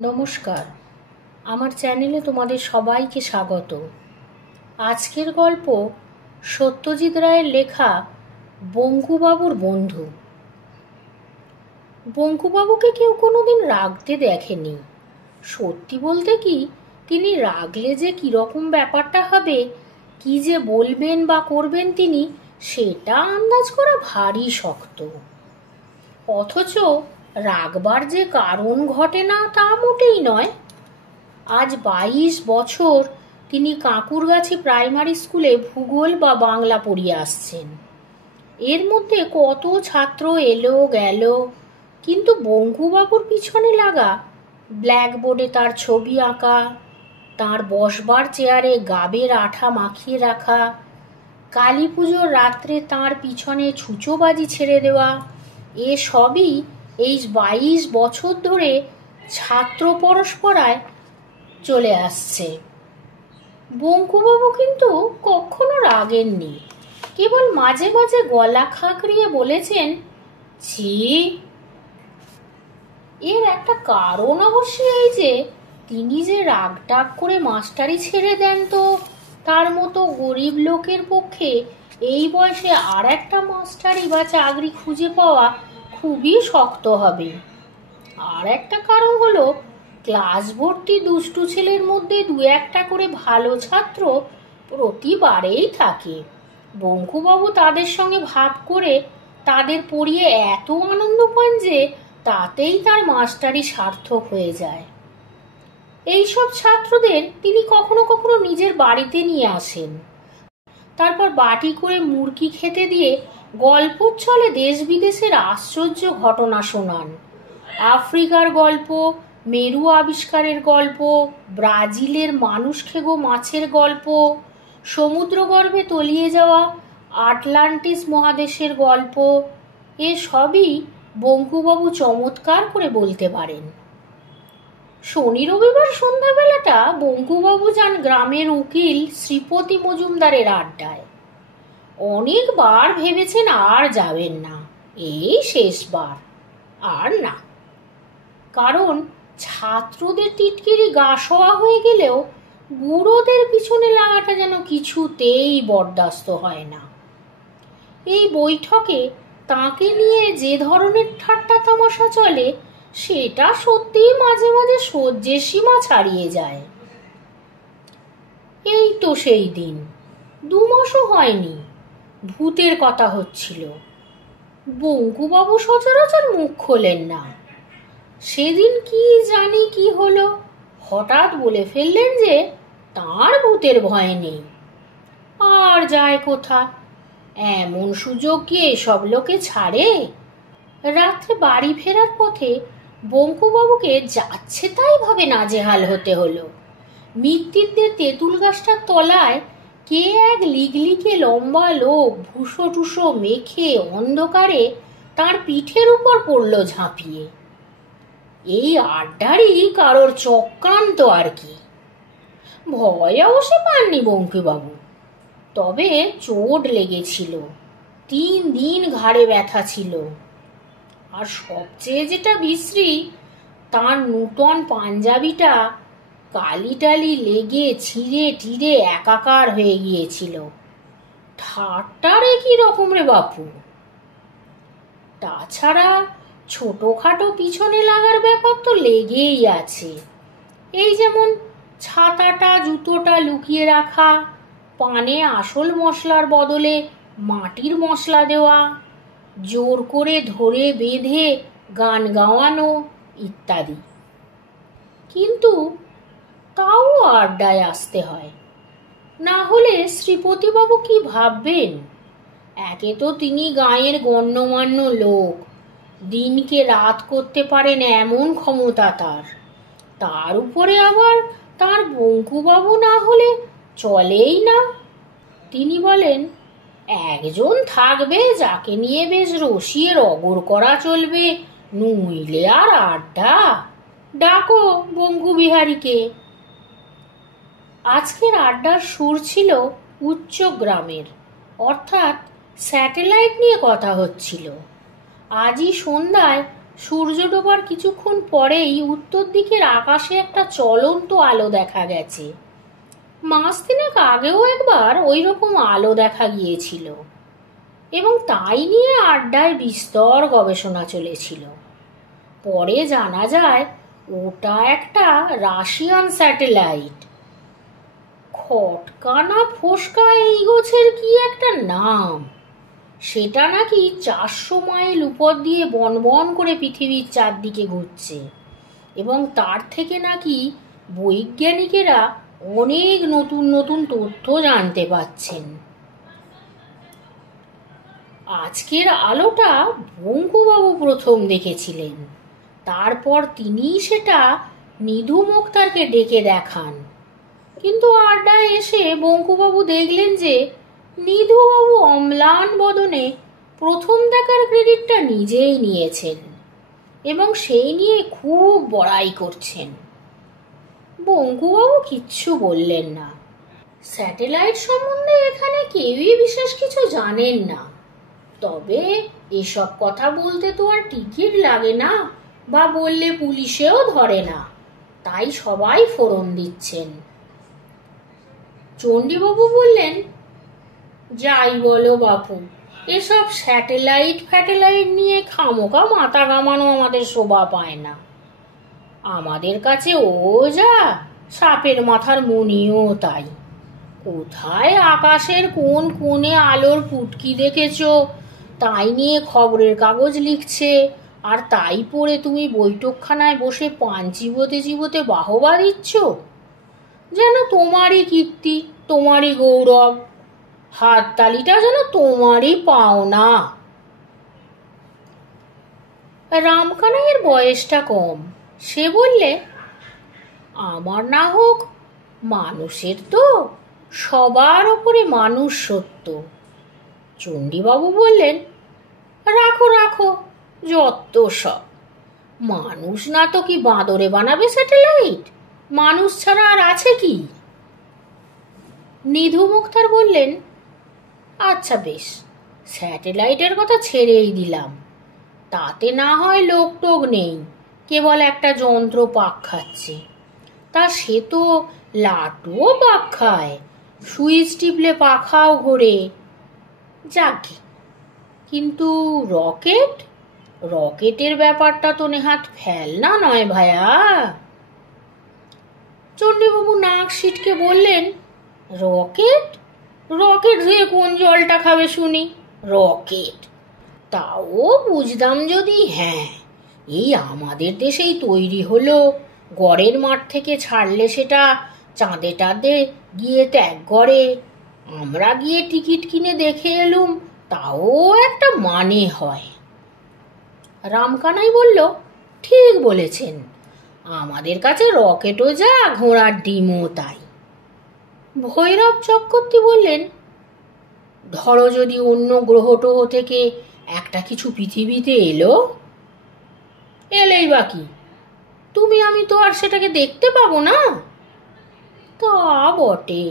নমস্কার, আমার চ্যানেলে তোমাদের সবাইকে স্বাগত। আজকের গল্প সত্যজিৎ রায়ের লেখা বঙ্কুবাবুর বন্ধু। বঙ্কুবাবুকে কেউ কোনোদিন রাগতে দেখেনি। সত্যি বলতে কি, তিনি রাগলে যে কীরকম ব্যাপারটা হবে, কি যে বলবেন বা করবেন তিনি, সেটা আন্দাজ করা ভারী শক্ত। অথচ রাগবার যে কারণ ঘটে না তা মোটেই নয়। আজ 22 বছর তিনি কাঁকুরগাছি প্রাইমারি স্কুলে ভূগোল বা বাংলা পড়িয়ে আসছেন। এর মধ্যে কত ছাত্র এলো গেল, কিন্তু বঙ্কুবাবুর পিছনে লাগা, ব্ল্যাকবোর্ডে তার ছবি আঁকা, তার বসবার চেয়ারে গাবের আঠা মাখিয়ে রাখা, কালী পুজোর রাত্রে তার পিছনে ছুঁচোবাজি ছেড়ে দেওয়া, এ সবই এই 22 বছর ধরে ছাত্র পরস্পরায় চলে আসছে। বঙ্কুবাবু কিন্তু কখনো রাগেননি, কেবল মাঝে মাঝে গলা খাঁকড়িয়ে বলেছেন, ছি। এর একটা কারণ অবশ্য এই যে তিনি যে রাগটাগ করে মাস্টারি ছেড়ে দেন, তো তার মতো গরিব লোকের পক্ষে এই বয়সে আর একটা মাস্টারি বা চাকরি খুঁজে পাওয়া খুবই শক্ত হবে। আর একটা কারণ হলো, ক্লাস ভর্তি দুষ্টু ছেলের মধ্যে দু একটা করে ভালো ছাত্র প্রতিবারেই থাকে। বঙ্কুবাবু তাদের সঙ্গে ভাব করে তাদের পড়িয়ে এত আনন্দ পান যে তাতেই তার মাস্টারি সার্থক হয়ে যায়। এইসব ছাত্রদের তিনি কখনো কখনো নিজের বাড়িতে নিয়ে আসেন, তারপর বাটি করে মুরগি খেতে দিয়ে গল্পর ছলে দেশ বিদেশের আশ্চর্য ঘটনা শোনান। আফ্রিকার গল্প, মেরু আবিষ্কারের গল্প, ব্রাজিলের মানুষ খেগো মাছের গল্প, সমুদ্রগর্ভে তলিয়ে যাওয়া আটলান্টিস মহাদেশের গল্প, এ সবই বঙ্কুবাবু চমৎকার করে বলতে পারেন। শনি রবিবার সন্ধ্যাবেলাটা বঙ্কুবাবু যান গ্রামের উকিল শ্রীপতি মজুমদারের আড্ডায়। অনেকবার ভেবেছেন আর যাবেন না, এই শেষবার। আর না, কারণ ছাত্রদের টিটকিরি গা শোয়া হয়ে গেলেও বুড়োদের পিছনে লাগাটা যেন কিছুতেই বরদাস্ত হয় না। এই বৈঠকে তাকে নিয়ে যে ধরনের ঠাট্টা তামাশা চলে, সেটা সত্যিই মাঝে মাঝে সহ্যের সীমা ছাড়িয়ে যায়। এই তো সেই দিন, 2 মাসও হয়নি, ভূতের কথা হচ্ছিল। বঙ্কুবাবু সচরাচর মুখ খোলেন না। সেদিন কি জানি কি হলো, হঠাৎ বলে ফেললেন যে তার ভূতের ভয় নেই। আর যায় কোথা, এমন সুযোগ কি এসব লোকে ছাড়ে? রাত্রে বাড়ি ফেরার পথে বঙ্কুবাবুকে যাচ্ছে তাই ভাবে নাজেহাল হতে হলো। মিত্তিরদের তেঁতুল গাছটার তলায় কে এক লিগলিকে লম্বা লোক ভুসো টুসো মেখে অন্ধকারে তার পিঠের উপর পড়ল ঝাঁপিয়ে। এই আড্ডারই কারোর চক্রান্ত আর কি। ভয় অবশ্য পাননি বঙ্কুবাবু, তবে চোট লেগেছিল, 3 দিন ঘাড়ে ব্যথা ছিল। আর সবচেয়ে যেটা বিশ্রী, তার নূতন পাঞ্জাবিটা কালি লেগে ছিঁড়ে টিড়ে একাকার হয়ে গিয়েছিল। ঠাট্টার একই রকম রে বাপু। তাছাড়া ছোটখাটো পিছনে লাগার ব্যাপার তো লেগেই আছে। এই যেমন ছাতাটা জুতোটা লুকিয়ে রাখা, পানে আসল মশলার বদলে মাটির মশলা দেওয়া, জোর করে ধরে বেঁধে গান গাওয়ানো ইত্যাদি। কিন্তু তাও আড্ডায় আসতে হয়, না হলে শ্রীপতিবাবু কি ভাববেন? একে তো তিনি গাঁয়ের গণ্যমান্য লোক, দিনকে রাত করতে পারেন এমন ক্ষমতা তার উপরে আবার তার বঙ্কুবাবু না হলে চলেই না। তিনি বলেন, একজন থাকবে যাকে নিয়ে বেশ রসিয়ে রগর করা চলবে, নইলে আর আড্ডা। ডাকো বঙ্কুবিহারীকে। আজকের আড্ডার সুর ছিল উচ্চ গ্রামের, অর্থাৎ স্যাটেলাইট নিয়ে কথা হচ্ছিল। আজই সন্ধ্যায় সূর্য ডোবার কিছুক্ষণ পরেই উত্তর দিকের আকাশে একটা চলন্ত আলো দেখা গেছে। মাস তিনেক আগেও একবার ওই রকম আলো দেখা গিয়েছিল এবং তাই নিয়ে আড্ডায় বিস্তর গবেষণা চলেছিল। পরে জানা যায় ওটা একটা রাশিয়ান স্যাটেলাইট। খটকা না ফোসকা এই গোছের কি একটা নাম, সেটা নাকি 400 মাইল উপর দিয়ে বনবন করে পৃথিবীর চারদিকে ঘুরছে এবং তার থেকে নাকি বৈজ্ঞানিকেরা অনেক নতুন নতুন তথ্য জানতে পাচ্ছেন। আজকের আলোটা বঙ্কুবাবু প্রথম দেখেছিলেন, তারপর তিনিই সেটা নিধু মুক্তারকে ডেকে দেখান। কিন্তু আড্ডায় এসে বঙ্কুবাবু দেখলেন যে নিধুবাবু অম্লান বদনে প্রথম দেখার ক্রেডিটটা নিজেই নিয়েছেন এবং সেই নিয়ে খুব বড়াই করছেন। বঙ্কুবাবু কিচ্ছু বললেন না। স্যাটেলাইট সম্বন্ধে এখানে কেউই বিশেষ কিছু জানেন না, তবে এসব কথা বলতে তো আর টিকিট লাগে না বা বললে পুলিশেও ধরে না, তাই সবাই ফোরন দিচ্ছেন। চণ্ডীবাবু বললেন, যাই বলো বাপু, এসব স্যাটেলাইট ফ্যাটেলাইট নিয়ে খামোকা মাথা ঘামানো আমাদের শোভা পায় না। আমাদের কাছে ও যা, সাপের মাথার মণিও তাই। কোথায় আকাশের কোন কোণে আলোর পুটকি দেখেছো তাই নিয়ে খবরের কাগজ লিখছে, আর তাই পড়ে তুমি বৈঠকখানায় বসে পান চিবোতে চিবোতে বাহবা দিচ্ছ, যেন তোমারই কীর্তি, তোমারই গৌরব, হাততালিটা যেন তোমারই পাওনা। রামকানাইয়ের বয়সটা কম, সে বললে, আমার না হোক, মানুষের তো সবার ওপরে মানুষ সত্য। চণ্ডীবাবু বললেন, রাখো রাখো, যত সব। মানুষ না তো কি বাঁদরে বানাবে স্যাটেলাইট? মানুষ ছাড়া আর আছে কি? নিধু মুক্তার বললেন, আচ্ছা বেশ, স্যাটেলাইটের কথা ছেড়েই দিলাম, তাতে না হয় লোক টোক নেই, কেবল একটা যন্ত্র পাক খাচ্ছে। তা সে তো লাটুও পাক খায়, সুইচ টিপলে পাখাও ঘোরে, যাকে। কিন্তু রকেট, রকেটের ব্যাপারটা তো নেহাত ফেলনা নয় ভায়া। চণ্ডীবাবু নাক সিটকে বললেন, রকেট? রকেট ধুয়ে কোন জলটা খাবে শুনি? রকেট তাও বুঝতাম যদি, হ্যাঁ, এই আমাদের দেশেই তৈরি হলো, গড়ের মাঠ থেকে ছাড়লে সেটা চাঁদে টাঁদে গিয়ে ত্যাগ করে, আমরা গিয়ে টিকিট কিনে দেখে এলুম, তাও একটা মানে হয়। রামকানাই বলল, ঠিক বলেছেন, আমাদের কাছে রকেটও যা, ঘোড়ার ডিমও তাই। ভৈরব চক্রবর্তী বললেন, ধরো যদি অন্য গ্রহ টহ থেকে একটা কিছু পৃথিবীতে এলো, এলেই বাকি, তুমি আমি তো আর সেটাকে দেখতে পাবো না। তা বটে।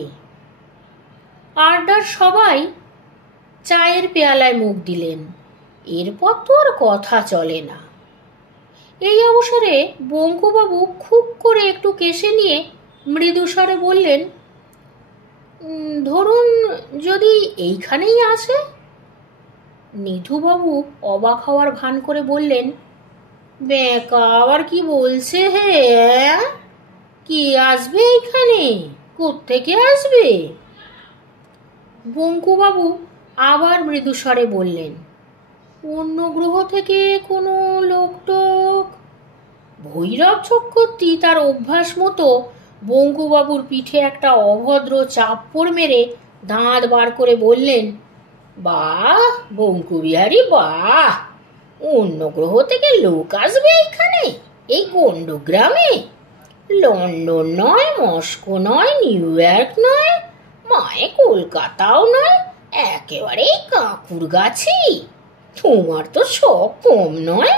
আড্ডার সবাই চায়ের পেয়ালায় মুখ দিলেন, এরপর তো আর কথা চলে না। এই অবসরে বঙ্কুবাবু খুব করে একটু কেশে নিয়ে মৃদুস্বরে বললেন, ধরুন যদি এইখানেই আসে। নিধুবাবু অবাক হওয়ার ভান করে বললেন, বেঁকা আবার কি বলছে হে? কি আসবে এইখানে? কোত্থেকে আসবে? বঙ্কুবাবু আবার মৃদুস্বরে বললেন, অন্য গ্রহ থেকে কোনো লোকটোক। ভৈরব চক্রবর্তী তার অভ্যাস মতো বঙ্কুবাবুর পিঠে একটা অভদ্র চাপ্পড় মেরে দাঁত বার করে বললেন, বাহ বঙ্কুবিহারী, বাহ! অন্য গ্রহ থেকে লোক আসবে এইখানে, এই গণ্ডগ্রামে? লন্ডন নয়, মস্কো নয়, নিউ ইয়র্ক নয়, মায়ে কলকাতাও নয়, একেবারে কাকুর গাছি। তোমার তো শখ কম নয়।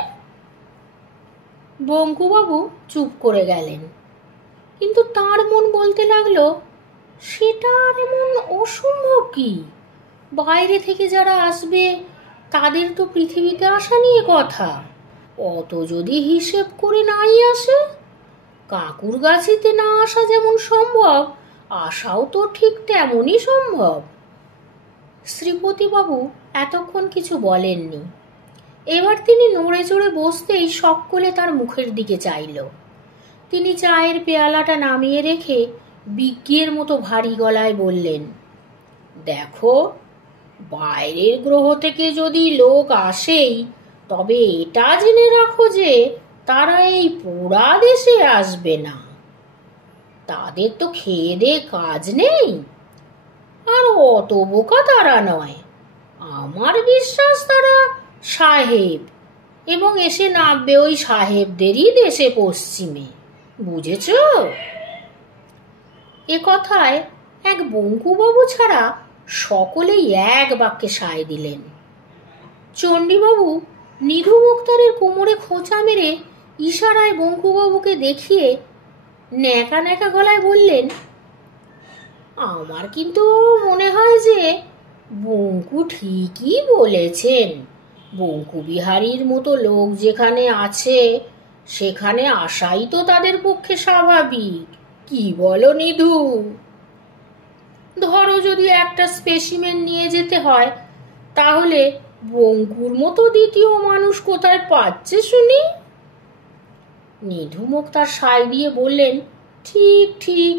বঙ্কুবাবু চুপ করে গেলেন, কিন্তু তার মন বলতে লাগলো, সেটা আর এমন অসম্ভব কি? বাইরে থেকে যারা আসবে তাদের তো পৃথিবীতে আসা নিয়ে কথা, অত যদি হিসেব করে নাই আসে, কাকুর গাছিতে না আসা যেমন সম্ভব, আসাও তো ঠিক তেমনই সম্ভব। শ্রীপতিবাবু এতক্ষণ কিছু বলেননি। এবার তিনি নড়ে চড়ে বসতেই সকলে তার মুখের দিকে চাইল। তিনি চায়ের পেয়ালাটা নামিয়ে রেখে বিজ্ঞের মতো ভারী গলায় বললেন, দেখো, বাইরের গ্রহ থেকে যদি লোক আসেই, তবে এটা জেনে রাখো যে তারা এই পোড়া দেশে আসবে না। তাদের তো খেয়ে দে কাজ নেই, আর অত বোকা তারা নয়। আমার বিশ্বাস তারা সাহেব, এবং এসে নামবে ওই সাহেবদেরই দেশে পশ্চিমে, বুঝেছ? এ কথায় এক বঙ্কুবাবু ছাড়া সকলেই এক বাক্যে সায় দিলেন। চণ্ডীবাবু নিধু মুক্তারের কোমরে খোঁচা মেরে ইশারায় বঙ্কুবাবুকে দেখিয়ে ন্যাকা ন্যাকা গলায় বললেন, আমার কিন্তু মনে হয় যে বঙ্কু ঠিকই বলেছেন। বঙ্কু বিহারীর মতো লোক যেখানে আছে, সেখানে আসাই তো তাদের পক্ষে স্বাভাবিক। কি বলো নিধু? ধরো যদি একটা স্পেসিমেন নিয়ে যেতে হয়, তাহলে বঙ্কুর মতো দ্বিতীয় মানুষ কোথায় পাচ্ছে শুনি? নিধু মুক্তার সায় দিয়ে বললেন, ঠিক ঠিক,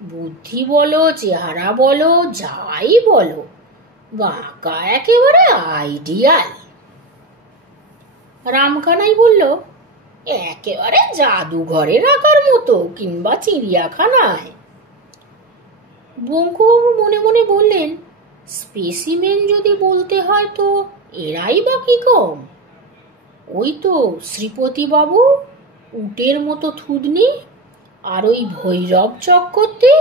বুদ্ধি বলো, চেহারা বলো, যাই বলো, বাঁকা একেবারে আইডিয়াল। রামকানাই বলল, একেবারে জাদুঘরে রাখার মতো, কিংবা চিড়িয়াখানায়। বঙ্কুবাবু মনে মনে বললেন, স্পেসিমেন যদি বলতে হয় তো এরাই বা কি কম। ওই তো শ্রীপতিবাবু, উটের মতো থুদনি, আর ওই ভৈরব চক্রবর্তী,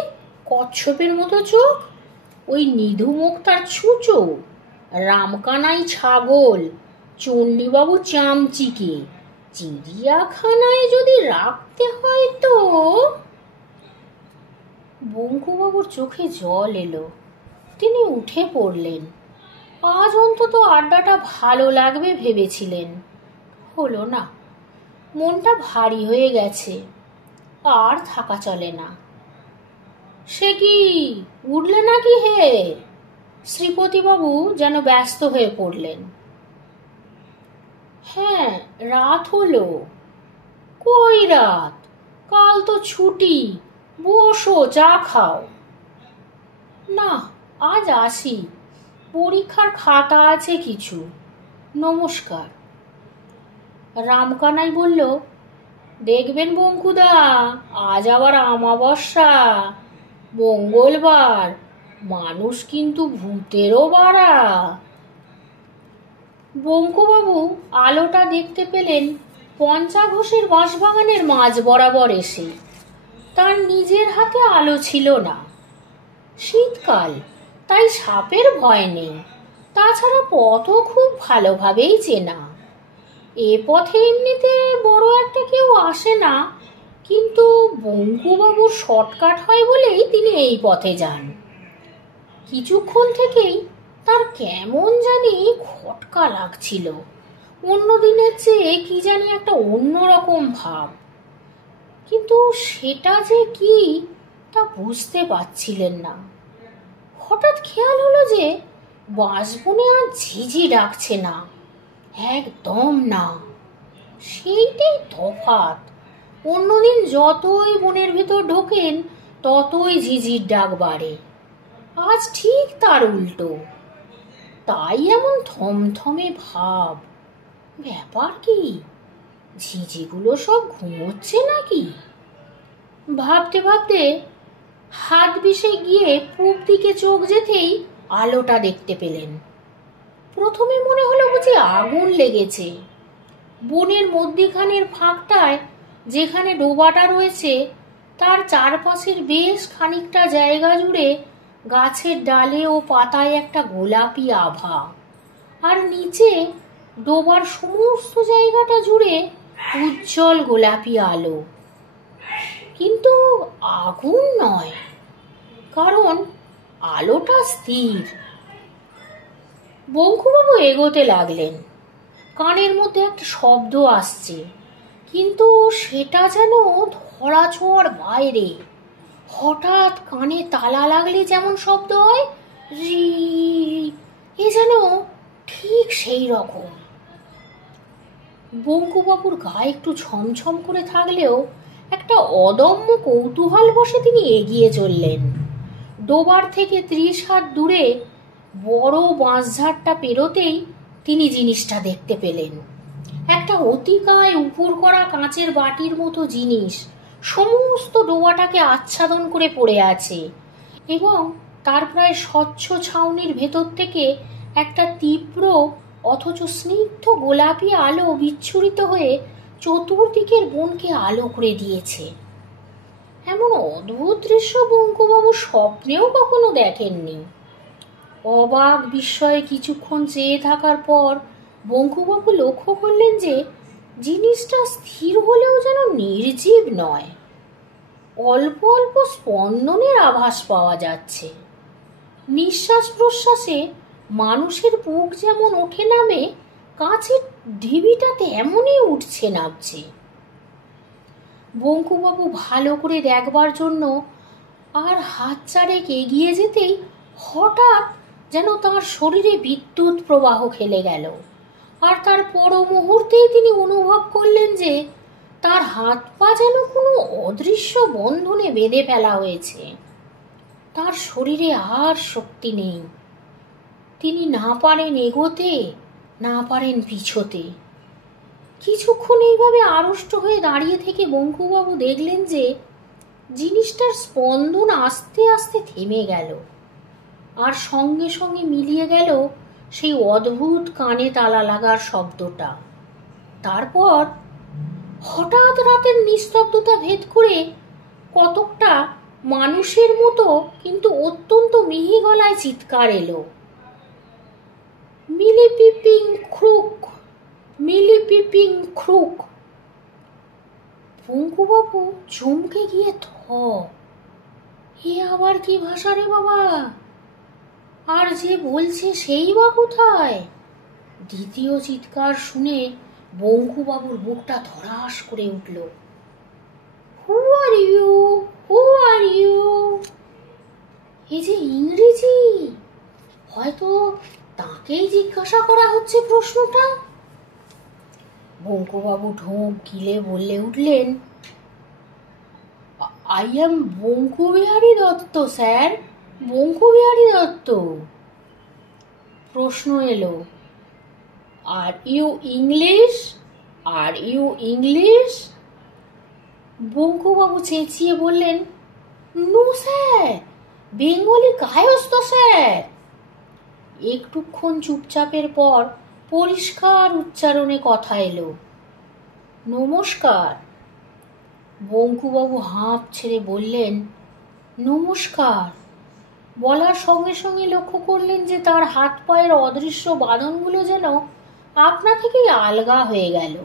কচ্ছপের মতো চোখ, ওই নিধু মুক্তার ছুঁচো, রামকানাই ছাগল, চণ্ডীবাবু চামচিকে। চিড়িয়াখানায় যদি রাখতে হয় তো। বঙ্কুবাবুর চোখে জল এলো। তিনি উঠে পড়লেন। আজ অন্তত আড্ডাটা ভালো লাগবে ভেবেছিলেন, হলো না। মনটা ভারী হয়ে গেছে, আর থাকা চলে না। সে কি, উঠলে নাকি হে? শ্রীপতিবাবু যেন ব্যস্ত হয়ে পড়লেন। হ্যাঁ, রাত হলো। কই রাত? কাল তো ছুটি, বসো, চা খাও। না, আজ আসি, পরীক্ষার খাতা আছে কিছু। নমস্কার। রামকানাই বলল, দেখবেন বঙ্কুদা, আজ আবার অমাবস্যা, মঙ্গলবার, মানুষ কিন্তু ভূতেরও বাড়া। বঙ্কুবাবু আলোটা দেখতে পেলেন পঞ্চাঘোষের বাঁশবাগানের মাঝ বরাবর এসে। তার নিজের হাতে আলো ছিল না। শীতকাল, তাই সাপের ভয় নেই। তাছাড়া পথও খুব ভালোভাবেই চেনা। এ পথে এমনিতে বড় একটা কেউ আসে না, কিন্তু বঙ্কুবাবুর শর্টকাট হয় বলেই তিনি এই পথে যান। কিছুক্ষণ থেকেই তার কেমন জানি খটকা লাগছিল। অন্য দিনের চেয়ে কি জানি একটা অন্যরকম ভাব, কিন্তু সেটা যে কি তা বুঝতে পারছিলেন না। হঠাৎ খেয়াল হলো যে বাঁশবনে আর ঝিঝি ডাকছে না, একদম না। সেইটাই তফাৎ। অন্যদিন যতই বনের ভেতর ঢোকেন, ততই ঝিঝির ডাক বাড়ে। আজ ঠিক তার উল্টো। তাই এমন থমথমে ভাব। ব্যাপার কি? ঝিঝিগুলো সব ঘুমোচ্ছে নাকি? ভাবতে ভাবতে হাত বিষে গিয়ে পূব দিকে চোখ যেতেই আলোটা দেখতে পেলেন। প্রথমে মনে হলো বুঝি আগুন লেগেছে। বনের মধ্যিখানের ফাঁকটায় যেখানে ডোবাটা রয়েছে, তার চারপাশের বেশ খানিকটা জায়গা জুড়ে গাছের ডালে ও পাতায় একটা গোলাপি আভা, আর নিচে ডোবার সমস্ত জায়গাটা জুড়ে উজ্জ্বল গোলাপি আলো। কিন্তু আগুন নয়, কারণ আলোটা স্থির। বঙ্কুবাবু এগোতে লাগলেন। কানের মধ্যে একটা শব্দ আসছে, কিন্তু সেটা যেন ধরাছোঁয়ার বাইরে। হঠাৎ কানে তালা লাগলে যেমন শব্দ হয়, রি, এ যেন ঠিক সেই রকম। বঙ্কুবাবুর গায়ে একটু ছমছম করে থাকলেও একটা অদম্য কৌতূহল বসে তিনি এগিয়ে চললেন। ডোবার থেকে 30 হাত দূরে বড় বাঁশঝাড়টা পেরোতেই তিনি জিনিসটা দেখতে পেলেন। একটা অতিকায় উপর করা কাঁচের বাটির মতো জিনিস সমস্ত ডোবাটাকে আচ্ছাদন করে পড়ে আছে, এবং তার প্রায় স্বচ্ছ ছাউনির ভেতর থেকে একটা তীব্র অথচ স্নিগ্ধ গোলাপি আলো বিচ্ছুরিত হয়ে চতুর্দিকের বনকে আলো করে দিয়েছে। এমন অদ্ভুত দৃশ্য বঙ্কুবাবু স্বপ্নেও কখনো দেখেননি। অবাক বিস্ময়ে কিছুক্ষণ চেয়ে থাকার পর বঙ্কুবাবু লক্ষ্য করলেন যে জিনিসটা স্থির হলেও যেন নির্জীব নয়। অল্প অল্প স্পন্দনের আভাস পাওয়া যাচ্ছে। নিঃশ্বাস প্রশ্বাসে মানুষের বুক যেমন ওঠে নামে, কাঁচের ঢিবিটা তেমনই উঠছে নামছে। বঙ্কুবাবু ভালো করে দেখবার জন্য আর হাত চারেক এগিয়ে যেতেই হঠাৎ যেন তার শরীরে বিদ্যুৎ প্রবাহ খেলে গেল, আর তার পর মুহূর্তেই তিনি অনুভব করলেন যে তার হাত পা যেন কোনো অদৃশ্য বন্ধনে বেঁধে ফেলা হয়েছে। তার শরীরে আর শক্তি নেই। তিনি না পারেন এগোতে, না পারেন পিছোতে। কিছুক্ষণ এইভাবে আড়ষ্ট হয়ে দাঁড়িয়ে থেকে বঙ্কুবাবু দেখলেন যে জিনিসটার স্পন্দন আস্তে আস্তে থেমে গেল, আর সঙ্গে সঙ্গে মিলিয়ে গেল সেই অদ্ভুত কানে তালা লাগার শব্দটা। তারপর হঠাৎ রাতের নিস্তব্ধতা ভেদ করে কতকটা মানুষের মতো কিন্তু অত্যন্ত মিহি গলায় চিৎকার এলো, মিলিপিপিং ক্রুক, মিলিপিপিং ক্রুক। বঙ্কুবাবু চমকে গিয়ে এ আবার কি ভাষা রে বাবা, আর যে বলছে সেই বা কোথায়? দ্বিতীয় চিৎকার শুনে বঙ্কুবাবুর বুকটা ধড়াস করে উঠল। Who are you, who are you? এই যে ইংরেজি, হয়তো তাকেই জিজ্ঞাসা করা হচ্ছে প্রশ্নটা। বঙ্কুবাবু ঢোক গিলে বললে উঠলেন, I am Bankubihari Dutta sir, Bankubihari Dutta. প্রশ্ন এলো, are you English, are you English? Bankubabu চেঁচিয়ে বললেন, no sir, Bengali Kayastha sir. একটুক্ষণ চুপচাপের পর পরিষ্কার উচ্চারণে কথা এলো, নমস্কার। বঙ্কুবাবু হাঁপ ছেড়ে বললেন, নমস্কার। বলার সঙ্গে সঙ্গে লক্ষ্য করলেন যে তার হাত পায়ের অদৃশ্য বাঁধনগুলো যেন আপনা থেকেই আলগা হয়ে গেল।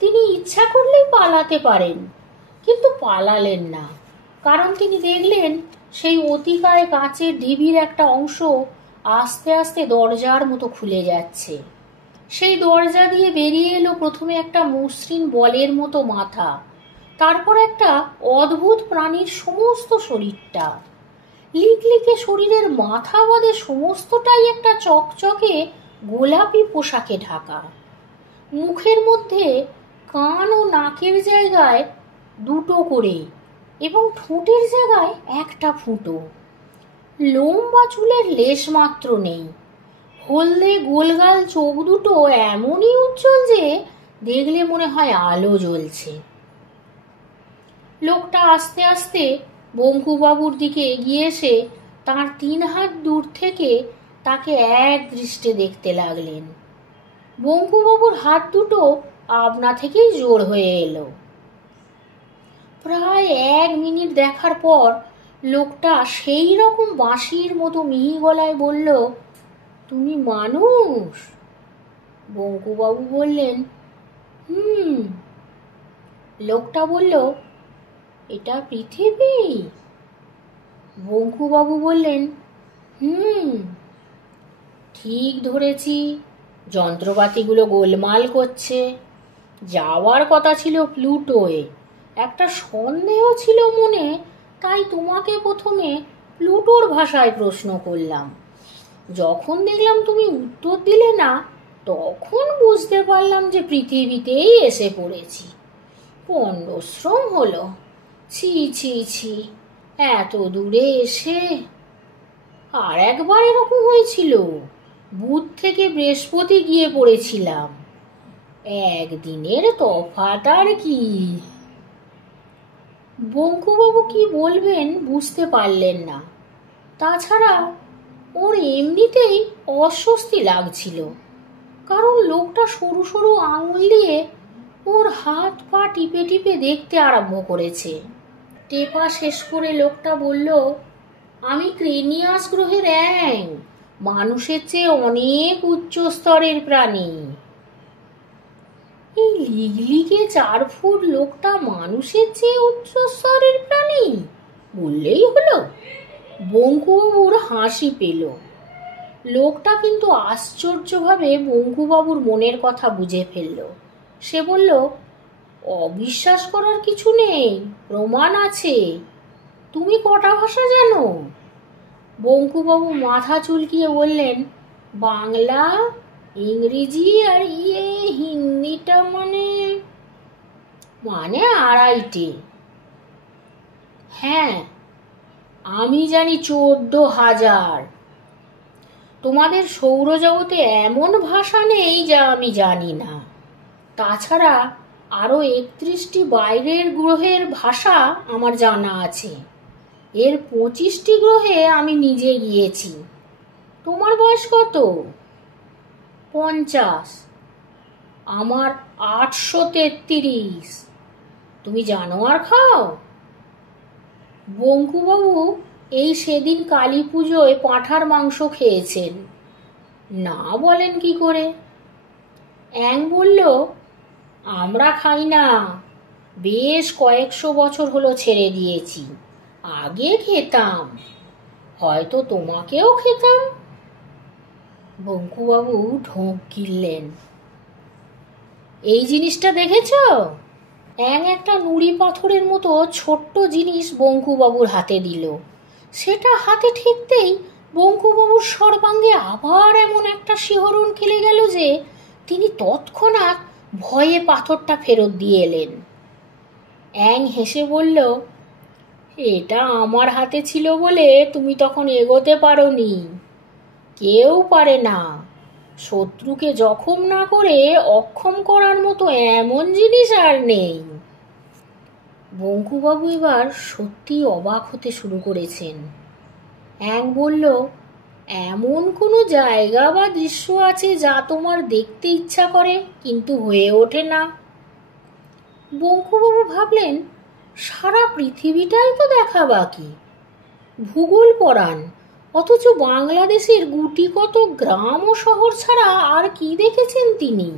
তিনি ইচ্ছা করলেই পালাতে পারেন, কিন্তু পালালেন না, কারণ তিনি দেখলেন সেই অতিকায় কাঁচের ঢিবির একটা অংশ আস্তে আস্তে দরজার মতো খুলে যাচ্ছে। সেই দরজা দিয়ে বেরিয়ে এলো প্রথমে একটা মসৃণ বলের মতো মাথা, তারপর একটা অদ্ভুত প্রাণীর সমস্ত শরীরটা। লিকলিকে শরীরের মাথা বাদে সমস্তটাই একটা চকচকে গোলাপি পোশাকে ঢাকা। মুখের মধ্যে কান ও নাকের জায়গায় দুটো করে এবং ঠোঁটের জায়গায় একটা ফুটো। লোম বা চুলের লেশ মাত্র নেই। হলদে গোলগাল চোখ দুটো এমনই উজ্জ্বল যে দেখলে মনে হয় আলো জ্বলছে। লোকটা আস্তে আস্তে বঙ্কুবাবুর দিকে এগিয়ে এসে তার 3 হাত দূর থেকে তাকে এক দৃষ্টে দেখতে লাগলেন। বঙ্কুবাবুর হাত দুটো আপনা থেকেই জোড় হয়ে এলো। প্রায় 1 মিনিট দেখার পর লোকটা সেই রকম বাঁশির মতো মিহি গলায় বলল, তুমি মানুষ? বঙ্কুবাবু বললেন, লোকটা বলল, এটা পৃথিবী? বঙ্কুবাবু বললেন, ঠিক ধরেছি, যন্ত্রপাতিগুলো গোলমাল করছে। যাওয়ার কথা ছিল প্লুটোয়। একটা সন্দেহ ছিল মনে, তাই তোমাকে প্রথমে প্লুটোর ভাষায় প্রশ্ন করলাম। যখন দেখলাম তুমি উত্তর দিলে না, তখন বুঝতে পারলাম যে পৃথিবীতেই এসে পড়েছি। পণ্ডশ্রম হলো। ছি ছি ছি, এত দূরে এসে। আর একবার এরকম হয়েছিল, বুধ থেকে বৃহস্পতি গিয়ে পড়েছিলাম। একদিনের তফাৎ আর কি। বঙ্কুবাবু কি বলবেন বুঝতে পারলেন না। তাছাড়া ওর এমনিতেই অস্বস্তি লাগছিল, কারণ লোকটা সরু সরু আঙুল দিয়ে ওর হাত পা টিপে টিপে দেখতে আরম্ভ করেছে। টেপা শেষ করে লোকটা বলল, আমি ক্রেনিয়াস গ্রহের অ্যাং, মানুষের চেয়ে অনেক উচ্চ স্তরের প্রাণী। এই লিগলিগে 4 ফুট লোকটা মানুষের চেয়ে উচ্চ স্তরের প্রাণী বললেই হলো। বঙ্কুবাবুর হাসি পেল। লোকটা কিন্তু আশ্চর্যভাবে বঙ্কুবাবুর মনের কথা বুঝে ফেলল। সে বলল, অবিশ্বাস করার কিছু নেই, প্রমাণ আছে। তুমি কটা ভাষা জানো? বঙ্কুবাবু মাথা চুলকিয়ে বললেন, বাংলা, ইংরেজি আর হিন্দিটা মানে 2.5টে। হ্যাঁ, আমি জানি 14,000। তোমাদের সৌরজগতে এমন ভাষা নেই যা আমি জানি না। তাছাড়া আরো 31টি বাইরের গ্রহের ভাষা আমার জানা আছে। এর 25টি গ্রহে আমি নিজে গিয়েছি। তোমার বয়স কত? 50। আমার 833। তুমি জানোয়ার খাও? বঙ্কুবাবু এই সেদিন কালী পুজোয় পাঁঠার মাংস খেয়েছেন, না বলেন কি করে? অ্যাং বলল, আমরা খাই না, বেশ কয়েকশো বছর হলো ছেড়ে দিয়েছি। আগে খেতাম, হয়তো তোমাকেও খেতাম। বঙ্কুবাবু ঢোক গিললেন। এই জিনিসটা দেখেছ? অ্যাং একটা নুড়ি পাথরের মতো ছোট্ট জিনিস বঙ্কুবাবুর হাতে দিল। সেটা হাতে ঠেকতেই বঙ্কুবাবুর সর্বাঙ্গে আবার এমন একটা শিহরণ খেলে গেল যে তিনি তৎক্ষণাৎ ভয়ে পাথরটা ফেরত দিয়ে এলেন। অ্যাং হেসে বলল, এটা আমার হাতে ছিল বলে তুমি তখন এগোতে পারোনি। কেউ পারে না। শত্রুকে জখম না করে অক্ষম করার মতো এমন জিনিস আর নেই। বঙ্কুবাবু এবার সত্যি অবাক হতে শুরু করেছেন। অ্যাং বলল, এমন কোনো জায়গা বা দৃশ্য আছে যা তোমার দেখতে ইচ্ছা করে কিন্তু হয়ে ওঠে না? বঙ্কুবাবু ভাবলেন, সারা পৃথিবীটাই তো দেখা বাকি। ভূগোল পড়ান, অথচ বাংলাদেশের গুটি কত গ্রাম ও শহর ছাড়া আর কি দেখেছেন তিনি?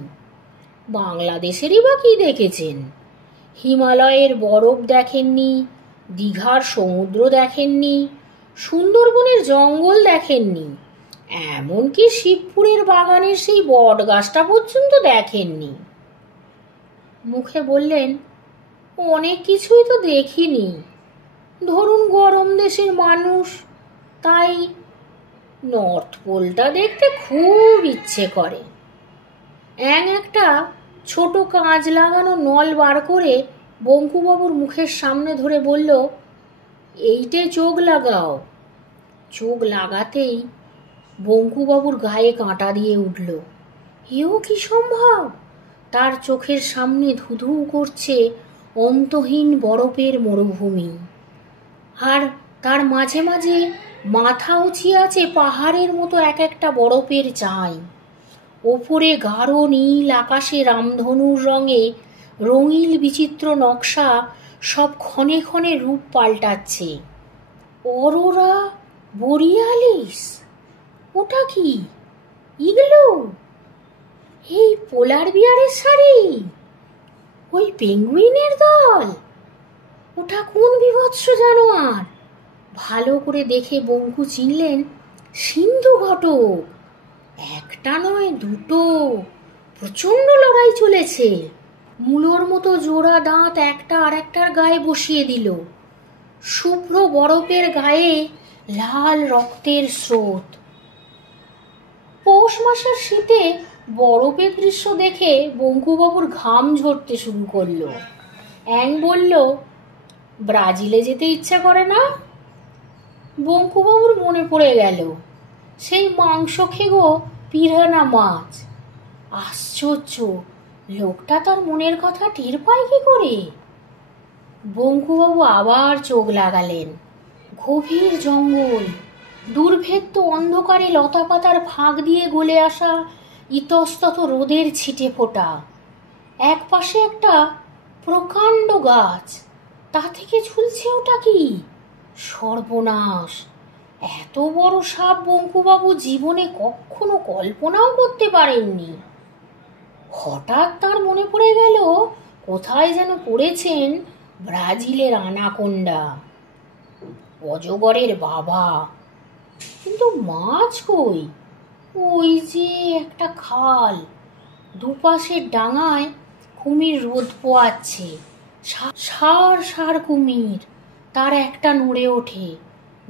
বাংলাদেশেরই বা কি দেখেছেন? হিমালয়ের বরফ দেখেননি, দীঘার সমুদ্র দেখেননি, সুন্দরবনের জঙ্গল দেখেননি, এমনকি শিবপুরের বাগানের সেই বট গাছটা পর্যন্ত দেখেননি। মুখে বললেন, অনেক কিছুই তো দেখিনি। ধরুন গরম দেশের মানুষ, তাই নর্থ পোলটা দেখতে খুব ইচ্ছে করে। অ্যাং একটা ছোট কাঁচ লাগানো নল বার করে বঙ্কুবাবুর মুখের সামনে ধরে বলল, এইটে চোখ লাগাও। চোখ লাগাতেই বঙ্কুবাবুর গায়ে কাঁটা দিয়ে উঠল। এও কি সম্ভব? তার চোখের সামনে ধুধু করছে অন্তহীন বরফের মরুভূমি, আর তার মাঝে মাঝে মাথা উঁচিয়ে আছে পাহাড়ের মতো এক একটা বরফের চাই। ওপরে গাঢ় নীল আকাশে রামধনুর রঙে রঙিন বিচিত্র নকশা সব ক্ষণে ক্ষণে রূপ পাল্টাচ্ছে। অরোরা বোরিয়ালিস? ওটা কি? ইগলু? এই পোলার বিয়ারের সারি? ওই পেঙ্গুইনের দল? ওটা কোন বিভৎস জানোয়ার? ভালো করে দেখে বঙ্কু চিনলেন সিন্ধু ঘটক। একটা নয় দুটো, প্রচন্ড লড়াই চলেছে। মূলোর মতো জোড়া দাঁত একটা আরেকটার গায়ে বসিয়ে দিল। শুভ্র বরফের গায়ে লাল রক্তের স্রোত। পৌষ মাসের শীতে বরফের দৃশ্য দেখে বঙ্কুবাবুর ঘাম ঝরতে শুরু করলো। অ্যাং বলল, ব্রাজিলে যেতে ইচ্ছা করে না? বঙ্কুবাবুর মনে পড়ে গেল সেই মাংস খেগো পিরানা মাছ। আশ্চর্য, লোকটা তার মনের কথা টের পায় কি করে? বঙ্কুবাবু আবার চোখ লাগালেন। গভীর জঙ্গল, দুর্ভেদ্য অন্ধকারে লতাপাতার ফাঁক দিয়ে গলে আসা ইতস্তত রোদের ছিটে ফোটা। এক পাশে একটা প্রকাণ্ড গাছ, তা থেকে ঝুলছে ওটা কি? সর্বনাশ! এত বড় সাপ বঙ্কুবাবু জীবনে কখনো কল্পনাও করতে পারেননি। হঠাৎ তার মনে পড়ে গেল কোথায় যেন পড়েছেন ব্রাজিলের আনাকোন্ডা, অজগরের বাবা। কিন্তু মাছ কই? ওই যে একটা খাল, দুপাশের ডাঙায় কুমির রোদ পোয়াচ্ছে। সার সার কুমির, তার একটা নড়ে ওঠে,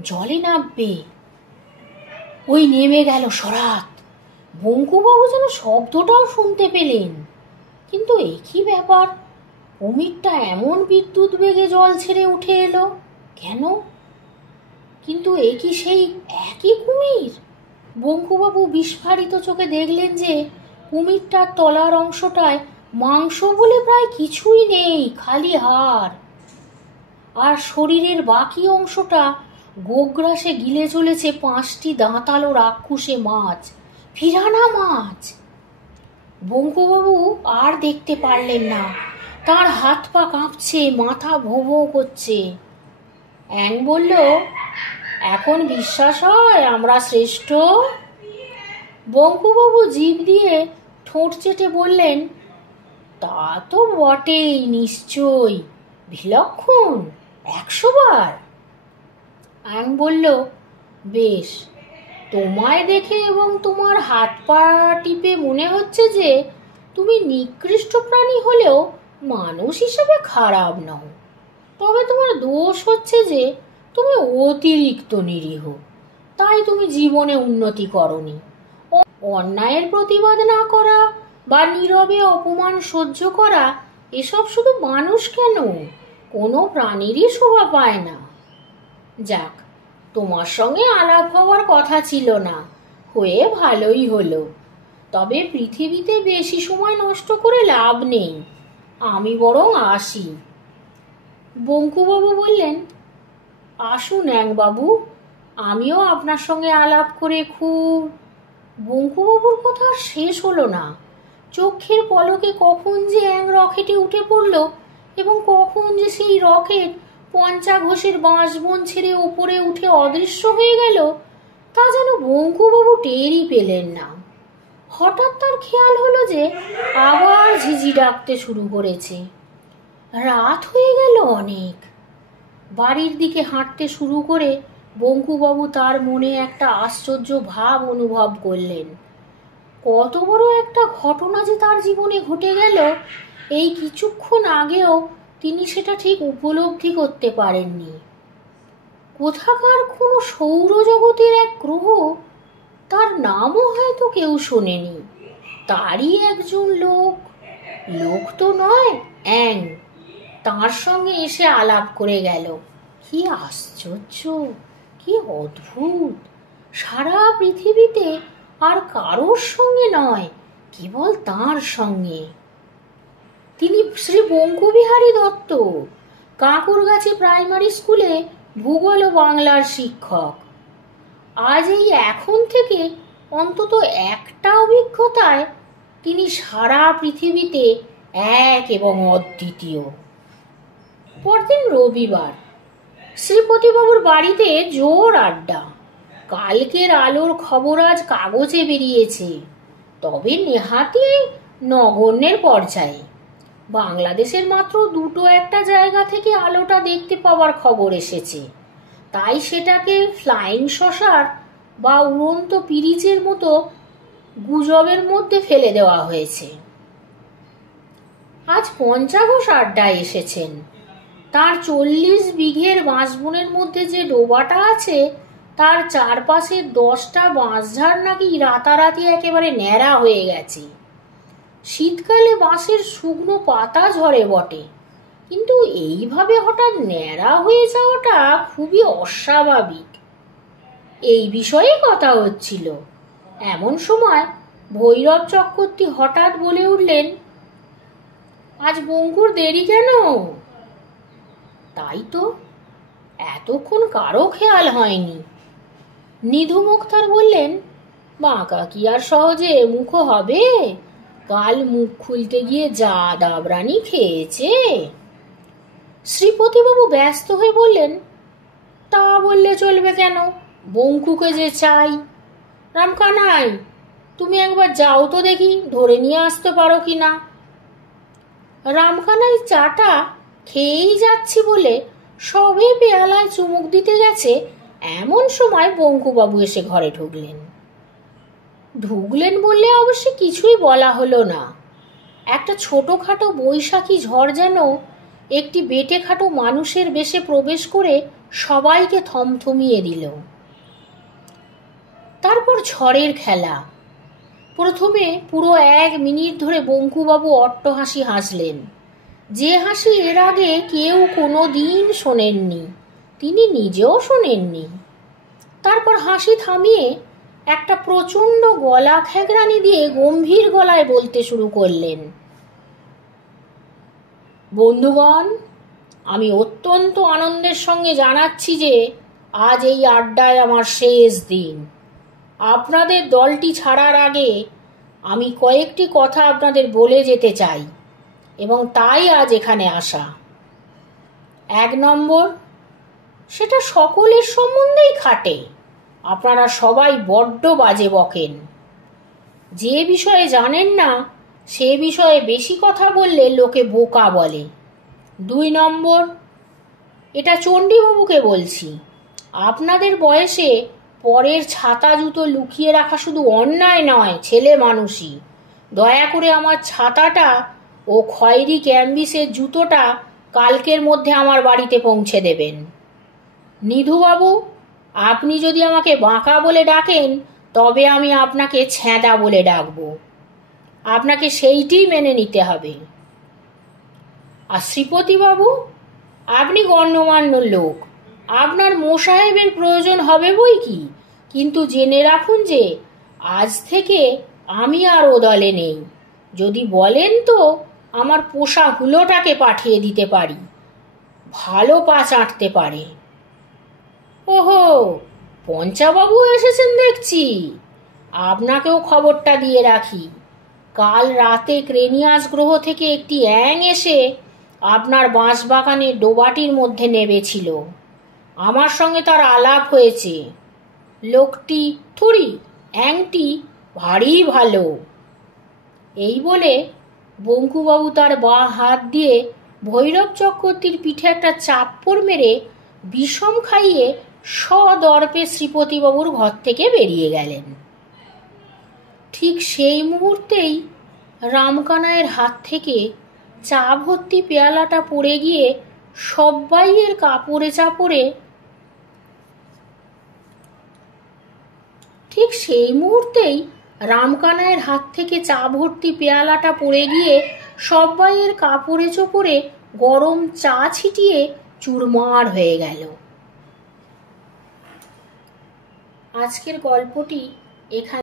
জলে নামবে। ওই নেমে গেল সরাত। বঙ্কুবাবু যেন শব্দটাও শুনতে পেলেন। কিন্তু একই ব্যাপার, কুমিরটা এমন বিদ্যুৎ বেগে জল ছেড়ে উঠে এলো কেন? কিন্তু এ কি সেই একই কুমির? বঙ্কুবাবু বিস্ফারিত চোখে দেখলেন যে কুমিরটার তলার অংশটায় মাংস বলে প্রায় কিছুই নেই, খালি হাড়। আর শরীরের বাকি অংশটা গোগ্রাসে গিলে চলেছে 5টি দাঁতালো রাক্ষুসে মাছ, পিরানা মাছ। বঙ্কুবাবু আর দেখতে পারলেন না। তার হাত পা কাঁপছে, মাথা ভোঁ ভোঁ করছে। অ্যাং বলল, এখন বিশ্বাস হয় আমরা শ্রেষ্ঠ? বঙ্কুবাবু জিভ দিয়ে ঠোঁট চেটে বললেন, তা তো বটেই, নিশ্চয়ই, বিলক্ষণ, 100 বার। অ্যাং বলল, বেশ, তোমায় দেখে এবং তোমার হাত পা টিপে মনে হচ্ছে যে তুমি নিকৃষ্ট প্রাণী হলেও মানুষ হিসেবে খারাপ নও। তবে তোমার দোষ হচ্ছে যে তুমি অতিরিক্ত নিরীহ, তাই তুমি জীবনে উন্নতি করনি। অন্যায়ের প্রতিবাদ না করা বা নীরবে অপমান সহ্য করা, এসব শুধু মানুষ কেন, কোনো প্রাণীরই শোভা পায় না। যাক, তোমার সঙ্গে আলাপ হওয়ার কথা ছিল না, হয়ে ভালোই হলো। তবে পৃথিবীতে বেশি সময় নষ্ট করে লাভ নেই, আমি বরং আসি। বঙ্কুবাবু বললেন, আসুন অ্যাংবাবু, আমিও আপনার সঙ্গে আলাপ করে খুব। বঙ্কুবাবুর কথা শেষ হলো না। চোখের পলকে কখন যে অ্যাং রকেটে উঠে পড়ল এবং কখন যে সেই রকেট পঞ্চাঘোষের বাঁশবন ছেড়ে ওপরে উঠে অদৃশ্য হয়ে গেল, তা যেন বঙ্কুবাবু টেরই পেলেন না। হঠাৎ তার খেয়াল হলো যে আবার ঝিঝি ডাকতে শুরু করেছে। রাত হয়ে গেল অনেক। বাড়ির দিকে হাঁটতে শুরু করে বঙ্কুবাবু তার মনে একটা আশ্চর্য ভাব অনুভব করলেন। কত বড় একটা ঘটনা যে তার জীবনে ঘটে গেল, এই কিছুক্ষণ আগেও তিনি সেটা ঠিক উপলব্ধি করতে পারেননি। কোথাকার কোনো সৌরজগতের এক গ্রহ, তার নামও হয়তো কেউ শোনেনি, তারই একজন লোক তো নয়, অ্যাং, তার সঙ্গে এসে আলাপ করে গেল। কি আশ্চর্য, কি অদ্ভুত! সারা পৃথিবীতে আর কারোর সঙ্গে নয়, কেবল তাঁর সঙ্গে। তিনি শ্রী বঙ্কুবিহারী দত্ত, কাঁকুরগাছি প্রাইমারি স্কুলে ভূগোল ও বাংলার শিক্ষক। আজ এই এখন থেকে অন্তত একটা অভিজ্ঞতায় তিনি সারা পৃথিবীতে এক এবং অদ্বিতীয়। পরদিন রবিবার। শ্রীপতিবাবুর বাড়িতে জোর আড্ডা। কালকের আলোর খবর আজ কাগজে বেরিয়েছে, তবে নেহাতি নগণ্যের পর্যায়ে। বাংলাদেশের মাত্র 2-1টা জায়গা থেকে আলোটা দেখতে পাওয়ার খবর এসেছে, তাই সেটাকে ফ্লাইং সসার বা উড়ন্ত পিরিচের মতো গুজবের মধ্যে ফেলে দেওয়া হয়েছে। আজ পঞ্চাঘোষ আড্ডায় এসেছেন। তার 40 বিঘের বাঁশবনের মধ্যে যে ডোবাটা আছে তার চারপাশে 10টা বাঁশঝাড় নাকি রাতারাতি একেবারে ন্যাড়া হয়ে গেছে। শীতকালে বাঁশের শুকনো পাতা ঝরে বটে, কিন্তু এইভাবে হঠাৎ ন্যাড়া হয়ে যাওয়াটা খুবই অস্বাভাবিক। এই বিষয়ে কথা হচ্ছিল। এমন সময় ভৈরব চক্রবর্তী হঠাৎ বলে উঠলেন, আজ বঙ্কুর দেরি কেন? তাই তো, এতক্ষণ কারো খেয়াল হয়নি। নিধু মুখতার বললেন, বাঁকা কি আর সহজে মুখ হবে? কাল মুখ খুলতে গিয়ে যা দাবরানি খেয়েছে। শ্রীপতিবাবু ব্যস্ত হয়ে বললেন, তা বললে চলবে কেন, বঙ্কুকে যে চাই। রামকানাই, তুমি একবার যাও তো দেখি, ধরে নিয়ে আসতে পারো কিনা। রামকানাই চাটা খেয়েই যাচ্ছি বলে সবে পেয়ালায় চুমুক দিতে গেছে, এমন সময় বঙ্কুবাবু এসে ঘরে ঢুকলেন বললে অবশ্য কিছুই বলা হলো না। একটা ছোটখাটো বৈশাখী ঝড় যেন একটি বেটেখাটো মানুষের বেশে প্রবেশ করে সবাইকে থমথমিয়ে দিল। তারপর ঝড়ের খেলা। প্রথমে পুরো 1 মিনিট ধরে বঙ্কুবাবু অট্টহাসি হাসলেন, যে হাসি এর আগে কেউ কোনো দিন শোনেননি, তিনি নিজেও শোনেননি। তারপর হাসি থামিয়ে একটা প্রচণ্ড গলা খেগড়ানি দিয়ে গম্ভীর গলায় বলতে শুরু করলেন, বন্ধুগণ, আমি অত্যন্ত আনন্দের সঙ্গে জানাচ্ছি যে আজ এই আড্ডায় আমার শেষ দিন। আপনাদের দলটি ছাড়ার আগে আমি কয়েকটি কথা আপনাদের বলে যেতে চাই, এবং তাই আজ এখানে আসা। 1 নম্বর, সেটা সকলের সম্বন্ধেই খাটে। আপনারা সবাই বড্ড বাজে বকেন। যে বিষয়ে জানেন না সে বিষয়ে বেশি কথা বললে লোকে বোকা বলে। 2 নম্বর, এটা চণ্ডীবাবুকে বলছি, আপনাদের বয়সে পরের ছাতা জুতো লুকিয়ে রাখা শুধু অন্যায় নয়, ছেলে মানুষই। দয়া করে আমার ছাতাটা ও খয়েরি ক্যাম্বিসের জুতোটা কালকের মধ্যে আমার বাড়িতে পৌঁছে দেবেন। নিধুবাবু, আপনি যদি আমাকে বাঁকা বলে ডাকেন তবে আমি আপনাকে ছ্যাঁদা বলে ডাকব। আপনাকে সেইটিই মেনে নিতে হবে। আর শ্রীপতিবাবু, আপনি গণ্যমান্য লোক, আপনার মোসাহেবের প্রয়োজন হবে বই কি, কিন্তু জেনে রাখুন যে আজ থেকে আমি আর ও দলে নেই। যদি বলেন তো আমার পোষা হুলোটাকে পাঠিয়ে দিতে পারি, ভালো পা চাটতে পারে। ওহো, পঞ্চাবাবু এসেছেন দেখছি। আপনাকেও খবরটা দিয়ে রাখি, কাল রাতে ক্রেনিয়াস গ্রহ থেকে একটি অ্যাং এসে আপনার বাঁশবাগানের ডোবাটির মধ্যে নেমেছিল। আমার সঙ্গে তার আলাপ হয়েছে। লোকটি অ্যাংটি ভারী ভালো। এই বলে বঙ্কুবাবু তার বাঁ হাত দিয়ে ভৈরব চক্রবর্তীর পিঠে একটা চাপ্পড় মেরে বিষম খাইয়ে সদর্পে শ্রীপতিবাবুর ঘর থেকে বেরিয়ে গেলেন। ঠিক সেই মুহূর্তেই রামকানাইয়ের হাত থেকে চা ভর্তি পেয়ালাটা পড়ে গিয়ে সব্বাইয়ের কাপড়ে চাপড়ে কাপড়ে চোপড়ে গরম চা ছিটিয়ে চুরমার হয়ে গেল। আজকের গল্পটি এখানে